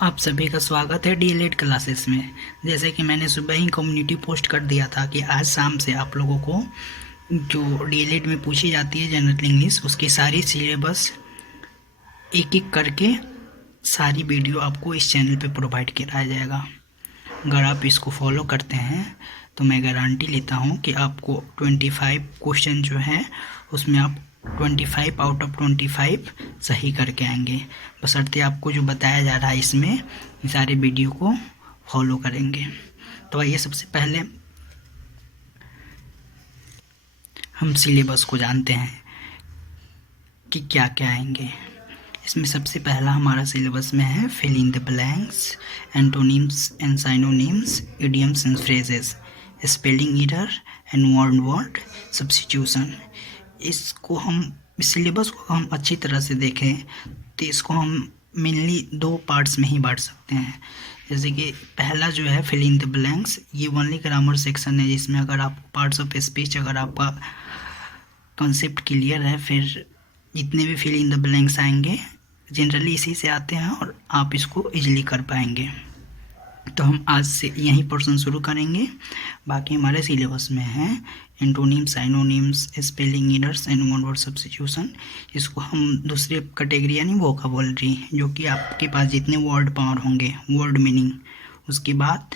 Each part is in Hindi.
आप सभी का स्वागत है डीएलएड क्लासेस में। जैसे कि मैंने सुबह ही कम्युनिटी पोस्ट कर दिया था कि आज शाम से आप लोगों को जो डीएलएड में पूछी जाती है जनरल इंग्लिश, उसकी सारी सिलेबस एक एक करके सारी वीडियो आपको इस चैनल पे प्रोवाइड कराया जाएगा। अगर आप इसको फॉलो करते हैं तो मैं गारंटी लेता हूँ कि आपको 25 क्वेश्चन जो है उसमें आप 25 आउट ऑफ 25 सही करके आएंगे, बशर्ते आपको जो बताया जा रहा है इसमें सारे वीडियो को फॉलो करेंगे। तो आइए सबसे पहले हम सिलेबस को जानते हैं कि क्या क्या आएंगे। इसमें सबसे पहला हमारा सिलेबस में है fill in the blanks, antonyms and synonyms, idioms and phrases, spelling error and word substitution. इसको हम इस सिलेबस को हम अच्छी तरह से देखें तो इसको हम मेनली दो पार्ट्स में ही बांट सकते हैं। जैसे कि पहला जो है फिल इन द ब्लैंक्स, ये ओनली ग्रामर सेक्शन है, जिसमें अगर आप पार्ट्स ऑफ स्पीच अगर आपका कॉन्सेप्ट क्लियर है, फिर जितने भी फिल इन द ब्लैंक्स आएंगे जनरली इसी से आते हैं और आप इसको इजीली कर पाएंगे। तो हम आज से यही पोर्शन शुरू करेंगे। बाकी हमारे सिलेबस में है antonyms, synonyms, spelling errors and one word substitution. इसको हम दूसरे कैटेगरी यानी वोकैबुलरी, जो कि आपके पास जितने वर्ड पावर होंगे, वर्ड मीनिंग, उसके बाद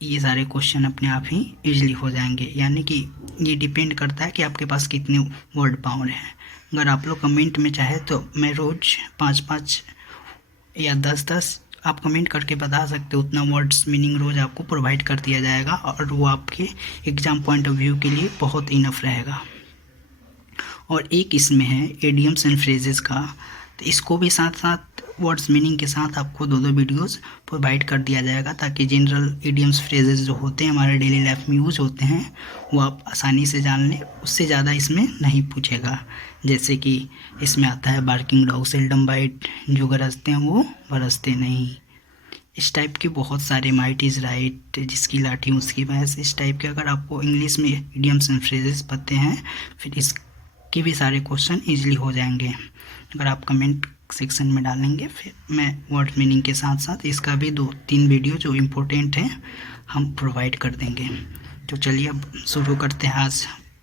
ये सारे क्वेश्चन अपने आप ही इजीली हो जाएंगे। यानी कि ये डिपेंड करता है कि आपके पास कितने वर्ड पावर है। अगर आप लोग कमेंट में चाहे तो मैं रोज़ 5-5 या 10-10 आप कमेंट करके बता सकते हो, उतना वर्ड्स मीनिंग रोज़ आपको प्रोवाइड कर दिया जाएगा और वो आपके एग्ज़ाम पॉइंट ऑफ व्यू के लिए बहुत इनफ रहेगा। और एक इसमें है एडियम्स एंड फ्रेजेस का, तो इसको भी साथ साथ वर्ड्स मीनिंग के साथ आपको दो वीडियोस प्रोवाइड कर दिया जाएगा, ताकि जनरल एडियम्स फ्रेजेस जो होते हैं हमारे डेली लाइफ में यूज होते हैं वो आप आसानी से जान लें। उससे ज़्यादा इसमें नहीं पूछेगा। जैसे कि इसमें आता है बार्किंग डॉग सेल्डम बाइट, जो गरजते हैं वो बरसते नहीं। इस टाइप के बहुत सारे, माइट इज़ राइट, जिसकी लाठी उसकी भैंस, इस टाइप के अगर आपको इंग्लिश में इडियम्स एंड फ्रेजेस पते हैं फिर इसके भी सारे क्वेश्चन ईजिली हो जाएंगे। अगर आप कमेंट सेक्शन में डालेंगे फिर मैं वर्ड मीनिंग के साथ साथ इसका भी 2-3 वीडियो जो इम्पोर्टेंट है हम प्रोवाइड कर देंगे। तो चलिए अब शुरू करते हैं।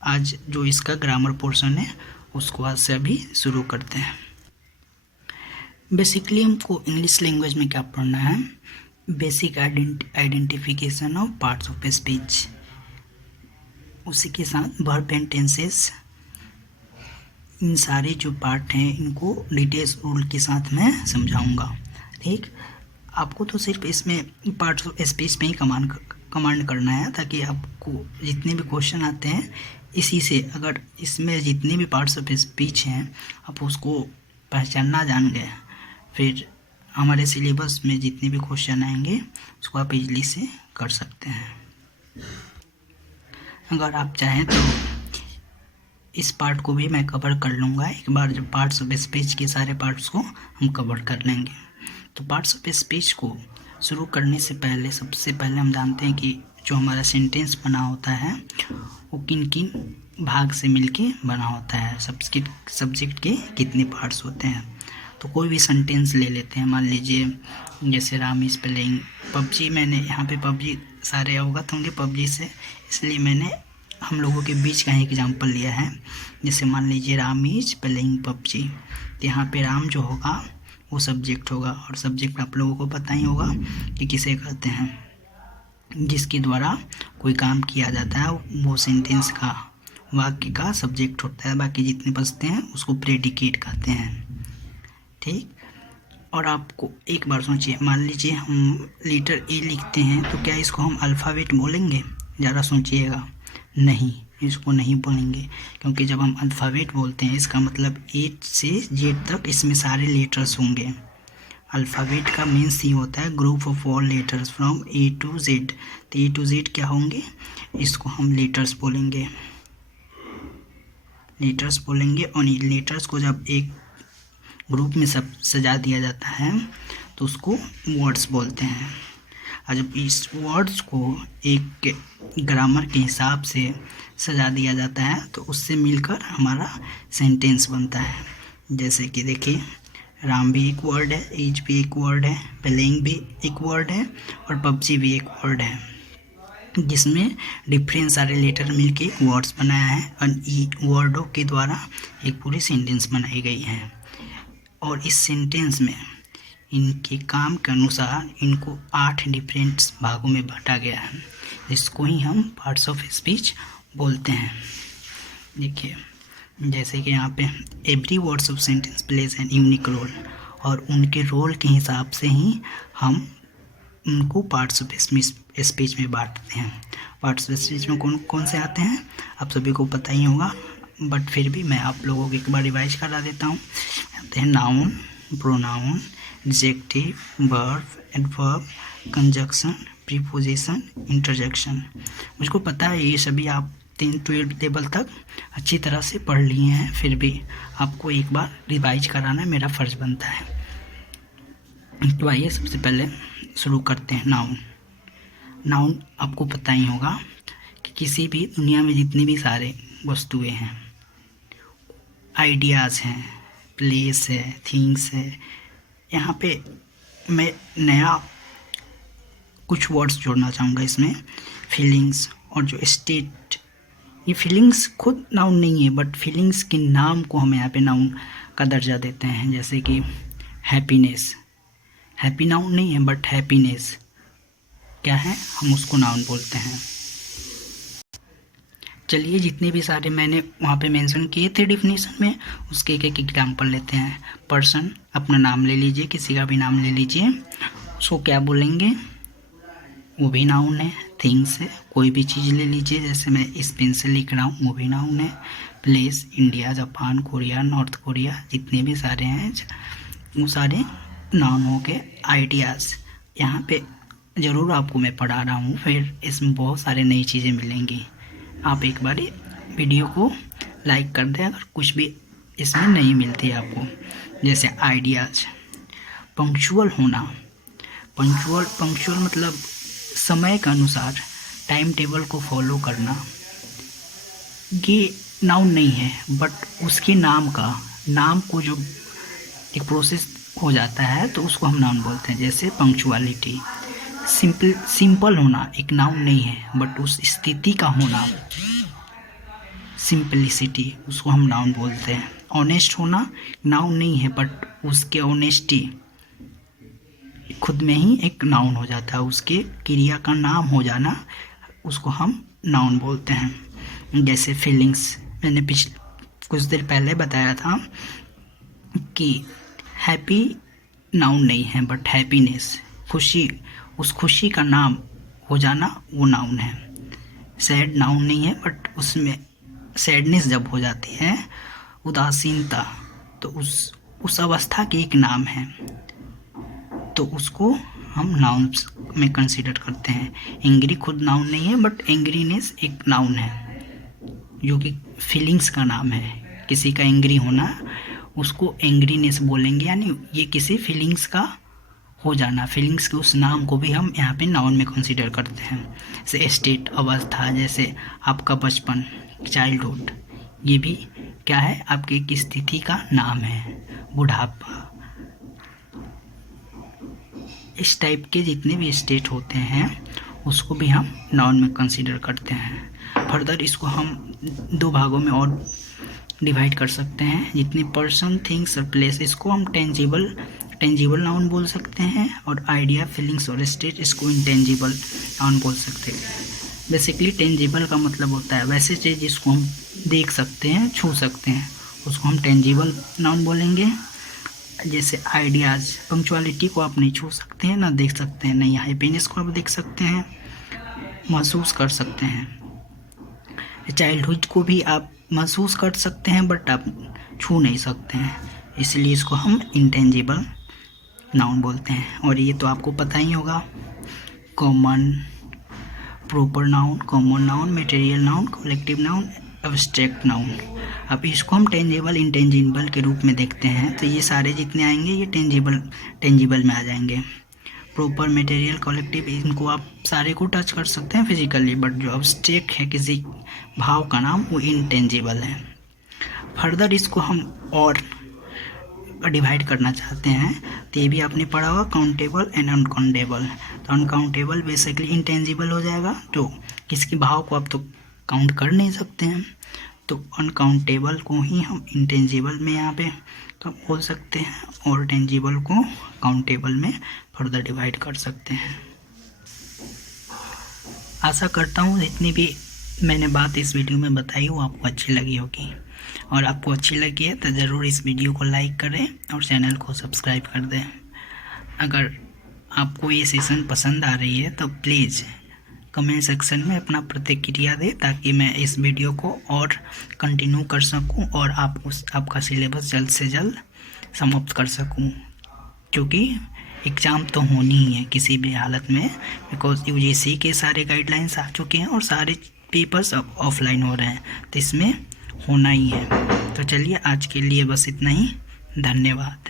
आज जो इसका ग्रामर पोर्शन है उसको आज से अभी शुरू करते हैं। बेसिकली हमको इंग्लिश लैंग्वेज में क्या पढ़ना है, basic identification of parts of speech, उसी के साथ वर्ब एंड टेंसेस, इन सारे जो पार्ट हैं इनको डिटेल्स रूल के साथ मैं समझाऊंगा। ठीक, आपको तो सिर्फ इसमें पार्ट्स ऑफ स्पीच में ही कमांड करना है, ताकि आपको जितने भी क्वेश्चन आते हैं इसी से, अगर इसमें जितने भी पार्ट्स ऑफ स्पीच हैं आप उसको पहचानना जान गए, फिर हमारे सिलेबस में जितने भी क्वेश्चन आएंगे उसको आप इजली से कर सकते हैं। अगर आप चाहें तो इस पार्ट को भी मैं कवर कर लूँगा एक बार, जब पार्ट्स ऑफ स्पीच के सारे पार्ट्स को हम कवर कर लेंगे। तो पार्ट्स ऑफ स्पीच को शुरू करने से पहले सबसे पहले हम जानते हैं कि जो हमारा सेंटेंस बना होता है वो किन किन भाग से मिलके बना होता है, सब्जेक्ट के कितने पार्ट्स होते हैं। तो कोई भी सेंटेंस ले लेते हैं, मान लीजिए जैसे राम इज़ प्लेइंग पबजी, मैंने यहाँ पे पबजी सारे अवगत होंगे पबजी से, इसलिए मैंने हम लोगों के बीच का एग्जाम्पल लिया है। जैसे मान लीजिए राम इज प्लेइंग पबजी, तो यहाँ पे राम जो होगा वो सब्जेक्ट होगा, और सब्जेक्ट आप लोगों को पता ही होगा कि किसे कहते हैं, जिसके द्वारा कोई काम किया जाता है वो सेंटेंस का, वाक्य का सब्जेक्ट होता है। बाकी जितने बचते हैं उसको प्रेडिकेट कहते हैं। ठीक, और आपको एक बार सोचिए, मान लीजिए हम लेटर ए लिखते हैं तो क्या इसको हम अल्फ़ाबेट बोलेंगे? ज़रा सोचिएगा, नहीं, इसको नहीं बोलेंगे, क्योंकि जब हम अल्फ़ाबेट बोलते हैं इसका मतलब ए से जेड तक इसमें सारे लेटर्स होंगे। अल्फ़ाबेट का मीन्स ही होता है group of all letters from A to Z. तो ए टू जेड क्या होंगे, इसको हम लेटर्स बोलेंगे, और इन लेटर्स को जब एक ग्रुप में सब सजा दिया जाता है तो उसको वर्ड्स बोलते हैं। और जब इस वर्ड्स को एक ग्रामर के हिसाब से सजा दिया जाता है तो उससे मिलकर हमारा सेंटेंस बनता है। जैसे कि देखिए, राम भी एक वर्ड है, एज भी एक वर्ड है, प्लेइंग भी एक वर्ड है और पबजी भी एक वर्ड है, जिसमें डिफरेंट सारे लेटर मिलके एक वर्ड्स बनाया है और ये वर्डों के द्वारा एक पूरी सेंटेंस बनाई गई है। और इस सेंटेंस में इनके काम के अनुसार इनको 8 डिफरेंट भागों में बांटा गया है, जिसको ही हम पार्ट्स ऑफ स्पीच बोलते हैं। देखिए, जैसे कि यहाँ पे every words of sentence plays an unique role, और उनके रोल के हिसाब से ही हम उनको पार्ट्स ऑफ स्पीच में बांटते हैं। पार्ट्स ऑफ स्पीच में कौन कौन से आते हैं आप सभी को पता ही होगा, बट फिर भी मैं आप लोगों को एक बार रिवाइज करा देता हूँ। आते हैं noun, pronoun, adjective, verb, adverb, conjunction, preposition, interjection. मुझको पता है ये सभी आप 10-12 लेवल तक अच्छी तरह से पढ़ लिए हैं, फिर भी आपको एक बार रिवाइज कराना मेरा फ़र्ज़ बनता है। तो आइए सबसे पहले शुरू करते हैं। नाउन। नाउन आपको पता ही होगा कि किसी भी दुनिया में जितनी भी सारे वस्तुएं हैं, आइडियाज़ हैं, प्लेस है, थिंग्स है, यहाँ पे मैं नया कुछ वर्ड्स जोड़ना चाहूँगा इसमें, फीलिंग्स और जो स्टेट। ये फीलिंग्स खुद नाउन नहीं है, बट फीलिंग्स के नाम को हम यहाँ पे नाउन का दर्जा देते हैं। जैसे कि हैप्पीनेस, हैप्पी नाउन नहीं है, बट हैप्पीनेस क्या है, हम उसको नाउन बोलते हैं। चलिए, जितने भी सारे मैंने वहाँ पे मेंशन किए थे डिफिनीशन में, उसके एक एक एग्जाम्पल लेते हैं। पर्सन, अपना नाम ले लीजिए, किसी का भी नाम ले लीजिए, उसको क्या बोलेंगे, वो भी नाउन है। थिंग्स है, कोई भी चीज़ ले लीजिए, जैसे मैं इस पेन से लिख रहा हूँ, वो भी नाउन है। Place, India, Japan, Korea, north Korea, जितने भी सारे हैं वो सारे नाउन हो गए। आइडियाज़, यहाँ पे ज़रूर आपको मैं पढ़ा रहा हूँ, फिर इसमें बहुत सारे नई चीज़ें मिलेंगी। आप एक बार वीडियो को लाइक कर दें अगर कुछ भी इसमें नहीं मिलती है आपको। जैसे आइडियाज़। पंक्चुअल होना, पंक्चुअल मतलब समय के अनुसार टाइम टेबल को फॉलो करना। ये नाउन नहीं है, बट उसके नाम को जो एक प्रोसेस हो जाता है तो उसको हम नाउन बोलते हैं। जैसे पंक्चुअलिटी। सिंपल होना एक नाउन नहीं है, बट उस स्थिति का होना, सिंपलिसिटी, उसको हम नाउन बोलते हैं। ऑनेस्ट होना नाउन नहीं है, बट उसके ऑनेस्टी खुद में ही एक नाउन हो जाता है, उसके क्रिया का नाम हो जाना, उसको हम नाउन बोलते हैं। जैसे फीलिंग्स, मैंने कुछ देर पहले बताया था कि हैप्पी नाउन नहीं है, बट हैप्पीनेस, खुशी, उस खुशी का नाम हो जाना, वो नाउन है। सैड नाउन नहीं है, बट उसमें सैडनेस जब हो जाती है, उदासीनता, तो उस अवस्था की एक नाम है, तो उसको हम नाउन में कंसीडर करते हैं। एंग्री खुद नाउन नहीं है, बट एंग्रीनेस एक नाउन है, जो कि फीलिंग्स का नाम है। किसी का एंग्री होना, उसको एंग्रीनेस बोलेंगे, यानी ये किसी फीलिंग्स का हो जाना, फीलिंग्स के उस नाम को भी हम यहाँ पे नाउन में कंसीडर करते हैं। जैसे स्टेट, अवस्था, जैसे आपका बचपन, चाइल्डहुड, ये भी क्या है, आपकी एक स्थिति का नाम है। बुढ़ापा, इस टाइप के जितने भी स्टेट होते हैं उसको भी हम नाउन में कंसीडर करते हैं। फर्दर इसको हम 2 भागों में और डिवाइड कर सकते हैं। जितने पर्सन, थिंग्स और प्लेस, इसको हम टेंजिबल नाउन बोल सकते हैं, और आइडिया, फीलिंग्स और स्टेट, इसको इंटेंजिबल नाउन बोल सकते हैं। बेसिकली टेंजिबल का मतलब होता है वैसे चीज़ जिसको हम देख सकते हैं, छू सकते हैं, उसको हम टेंजिबल नाउन बोलेंगे। जैसे आइडियाज़, पंक्चुअलिटी को आप नहीं छू सकते हैं, ना देख सकते हैं, नहीं हैप्पीनेस को आप देख सकते हैं, महसूस कर सकते हैं। चाइल्डहुड को भी आप महसूस कर सकते हैं, बट आप छू नहीं सकते हैं, इसलिए इसको हम इंटेंजिबल नाउन बोलते हैं। और ये तो आपको पता ही होगा, common, proper noun, common noun, material noun, collective noun, abstract noun. अब इसको हम टेंजिबल, इंटेंजिबल के रूप में देखते हैं, तो ये सारे जितने आएंगे ये टेंजिबल में आ जाएंगे। प्रॉपर, मटेरियल, कलेक्टिव, इनको आप सारे को टच कर सकते हैं फिजिकली, बट जो एब्स्ट्रैक्ट है किसी भाव का नाम, वो इंटेंजिबल है। फर्दर इसको हम और डिवाइड करना चाहते हैं तो ये भी आपने पढ़ा होगा, काउंटेबल एंड अनकाउंटेबल। तो अनकाउंटेबल बेसिकली इंटेंजिबल हो जाएगा, तो किसके भाव को आप तो काउंट कर नहीं सकते हैं, तो अनकाउंटेबल को ही हम इंटेंजिबल में यहाँ पे तो बोल सकते हैं और टेंजिबल को काउंटेबल में फर्दर डिवाइड कर सकते हैं। आशा करता हूँ जितनी भी मैंने बात इस वीडियो में बताई वो आपको अच्छी लगी होगी, और आपको अच्छी लगी है तो ज़रूर इस वीडियो को लाइक करें और चैनल को सब्सक्राइब कर दें। अगर आपको ये सेशन पसंद आ रही है तो प्लीज़ कमेंट सेक्शन में अपना प्रतिक्रिया दें, ताकि मैं इस वीडियो को और कंटिन्यू कर सकूं और आपका सिलेबस जल्द से जल्द समाप्त कर सकूं, क्योंकि एग्ज़ाम तो होनी ही है किसी भी हालत में, बिकॉज यूजीसी के सारे गाइडलाइंस आ चुके हैं और सारे पेपर्स अब ऑफलाइन हो रहे हैं, तो इसमें होना ही है। तो चलिए आज के लिए बस इतना ही, धन्यवाद।